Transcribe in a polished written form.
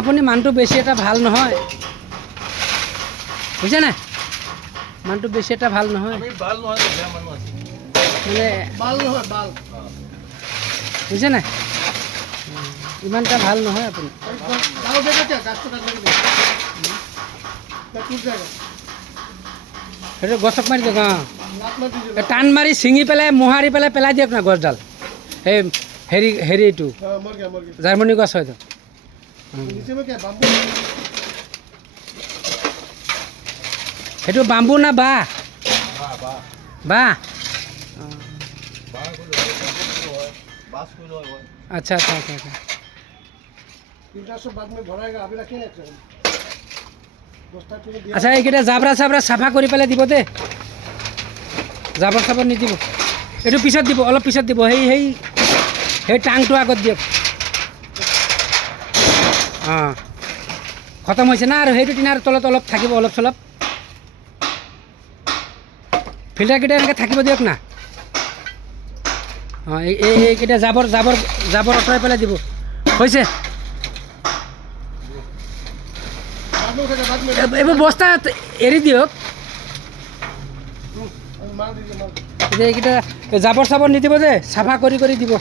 আপুনি মানুহটো বেছি এটা ভাল নহয় বুজিছে নাই মানুহটো বেছি এটা ভাল নহয় আমি ভাল নহয় বেয়া মানুহ আছে মানে বাল নহয় বাল বুজিছে নাই ইমান এটা ভাল নহয় আপুনি গাঁও জেগাতে গাছটো কাট লাগিব তোৰ জেগা সেইটো গছক মাৰি দিয়ক অঁ লাত মাৰি দিছিল টান মাৰি ছিঙি পেলাই মোহাৰি পেলাই দিয়ক না গছডাল এই হেৰিটো মৰ গয়া জাৰ্মনী গছ হয়তো নিচে মই কে বাম্বু সেইটো বাম্বু না বাঁহ বাঁহ আচ্ছা আচ্ছা আচ্ছা আচ্ছা তিনটা সব বাদ में भराएगा अभी रखिए ना बस्ता तुम दिया আচ্ছা এইকেইটা জাবৰা চাবৰা চাফা কৰি পেলাই দিব দে জাবৰ চাবৰ নিদিব এইটো পিছত দিব অলপ পিছত দিব সেই টাংটো আগত দিয়ক অঁ খতম হৈছে না আৰু সেইটো টিনাৰ তলত অলপ থাকিব অলপ চলপ ফিল্টাৰকেইটা এনেকৈ থাকিব দিয়ক না অঁ এইকেইটা জাবৰ আঁতৰাই পেলাই দিব হৈছে बाद में उठेगा बाद में এইবোৰ বস্তা এৰি দিয়ক मार दीजिए मार এইকেইটা জাবৰ চাবৰ নিদিব যে চাফা কৰি দিব